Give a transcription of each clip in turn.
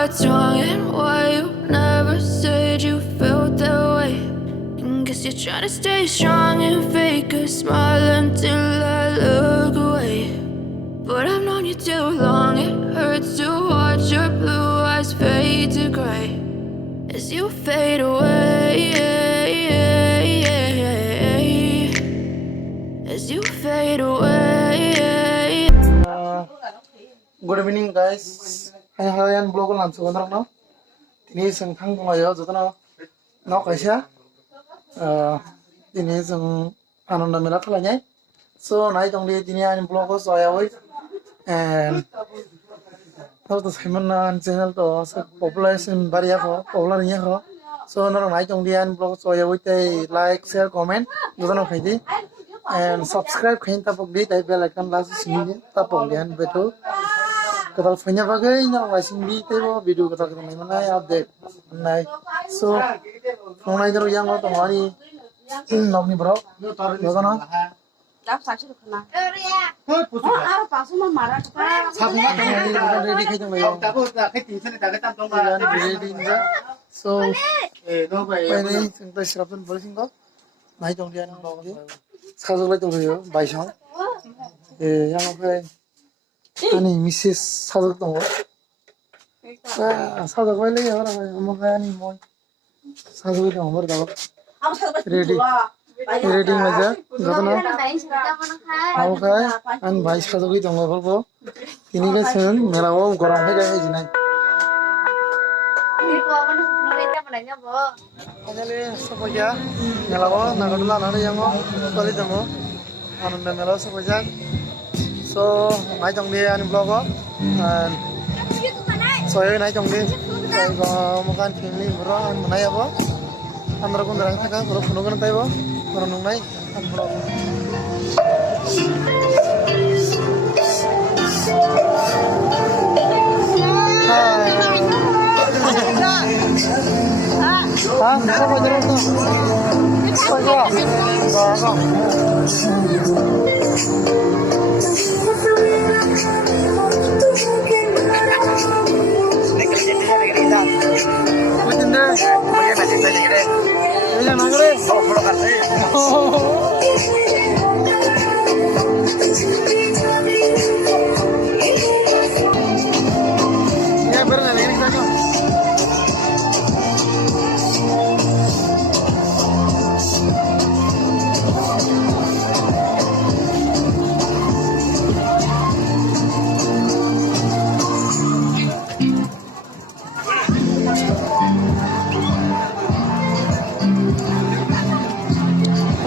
what's wrong and why you never said you felt that way. And guess you're trying to stay strong and fake a smile until I look away. But I've known you too long, it hurts to watch your blue eyes fade to gray as you fade away, as you fade away. Good evening, guys. Hai blog lan su gondrong no. Tini seng thang dong ayo jotana no kaisa. Tini seng Ananda mela thalanya. So nai dong di tini an blog ko soya woi. And to Simon channel to population baria ko popular nya ko. So nai dong di an blog soya woi te like, share, comment jotana khaidi. And subscribe khain tapok di tai bell icon last sini tapok dian betul. Kadal fanya bagai na wasing di tebo video kata kita main mana update nai. So nai jaru yang lo tomari nok ni bro. Jaga na. Dap sakit kena. Ada pasal mau marah kita. Sabna ready kai jong yo. Ready nja. So ini kita siapkan boleh ko. Nai jong dia nok di. Sajok lai jong yo baisang. Yang apa? Ani Mrs. 사적 동거. 사적 빨리 해라. 엄마가 아니 뭐 사적이 좀 어머다고. Ready. Ready 맞아. 저거는 아무가 안 바이 사적이 동거 걸고. 이니가 선 메라고 거랑 해가 해지나. Kanyale sapoja melawa nagadula nare yango kali jango Ananda mela sapoja. So nai trong đi anh vlog á, so nai trong đi, cái có một con family bro anh nai apa, anh ra con đường thang kan, bro phun kan tay bro, bro nung nai anh vlog. Sao bây giờ sao?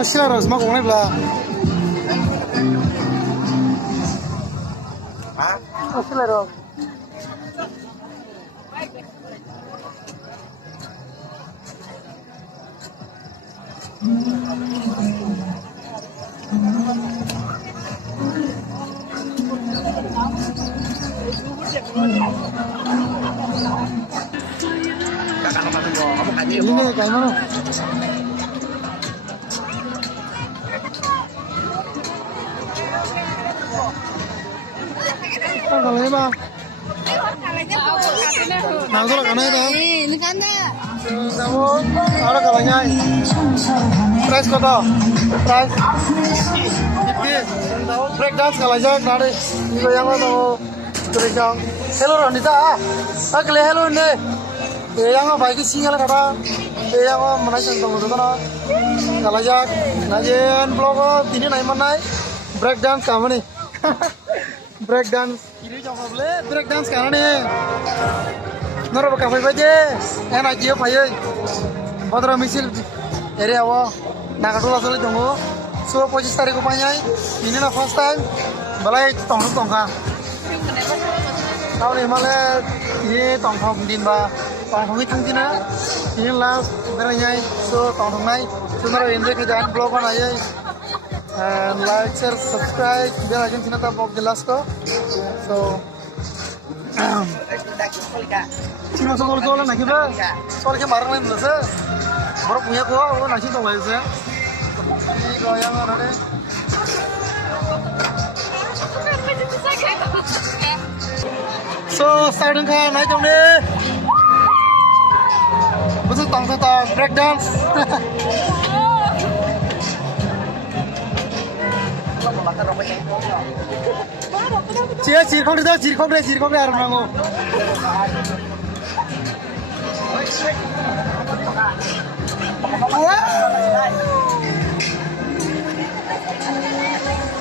Sila harus makan ni belah. Sila harus. Ini ni kain mana? Kalau ni bang, nak tu lah kan ada. Ini kan dah. Kamu ada kalanya. Price kata? Price? Break dance kalanya nade. Ini yang apa tu? Terusang. Hello Anita. Agak hello ni. Yang apa baik singal kata. Yang apa mana cendong tu kan? Kalanya. Najen blog ini naik mana? Break dance kamu ni. Break dance. Ini jangan boleh break dance karena ni. Nora bakal fight aja. Enak je fight. Padahal misil area awak nak dulu asal jenggo. So posisi tarik upanya. Ini na first time. Balai tong ka. Tahun ini malah ini tong din ba. Tong itu tina. Ini last beranya. So tong nai. So nora enjoy kerjaan blog kan aja. And like, share, subscribe. Biar aja sini tak blog jelas ko. So. Cuma soal-soalan lagi ba? Soal ke barang lain belum baru punya ko, nasi dong guys ya. Ini goyang ada. So starting kan naik dong deh. Betul tang tang break dance. Cia cirkong deh, cirkong deh arung nango.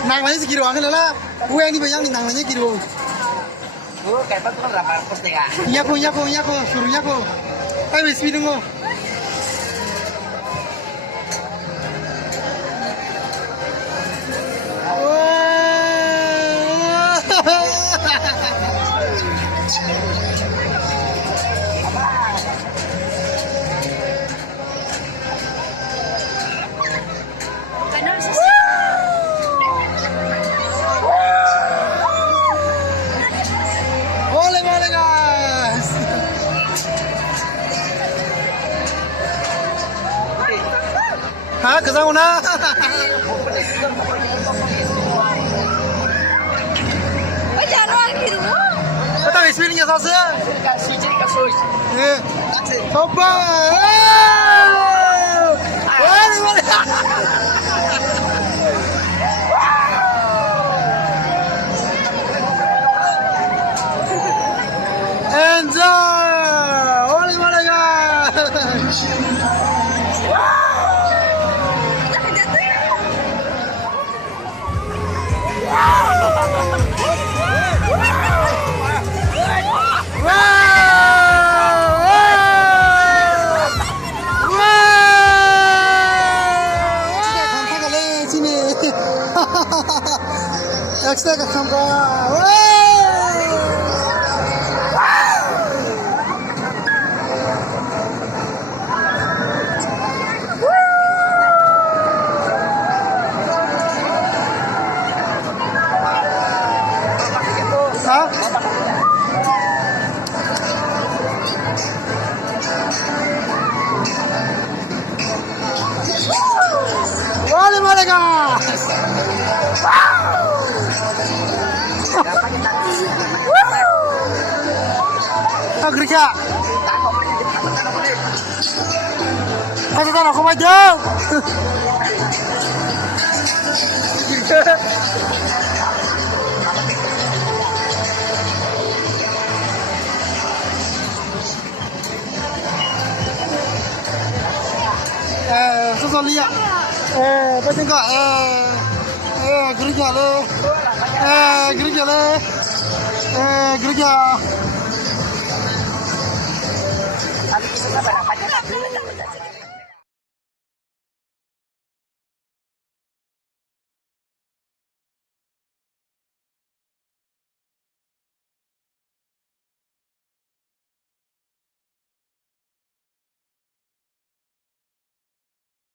Nang lagi segitu aja lah. Gue ini banyak nih nang lagi gitu. Iya ko, suruhnya ko. Ayo speed dong. Boleh guys. Hah, ke sana? Kita speednya saja. Coba. Boleh. Enjoy! Boleh guys. Extra kamera. Hah? Boleh guys. Gereja. Kasih aku maju. Susah lihat. Betul enggak? Gereja le. Gereja le. Gereja. Tapi kita berapa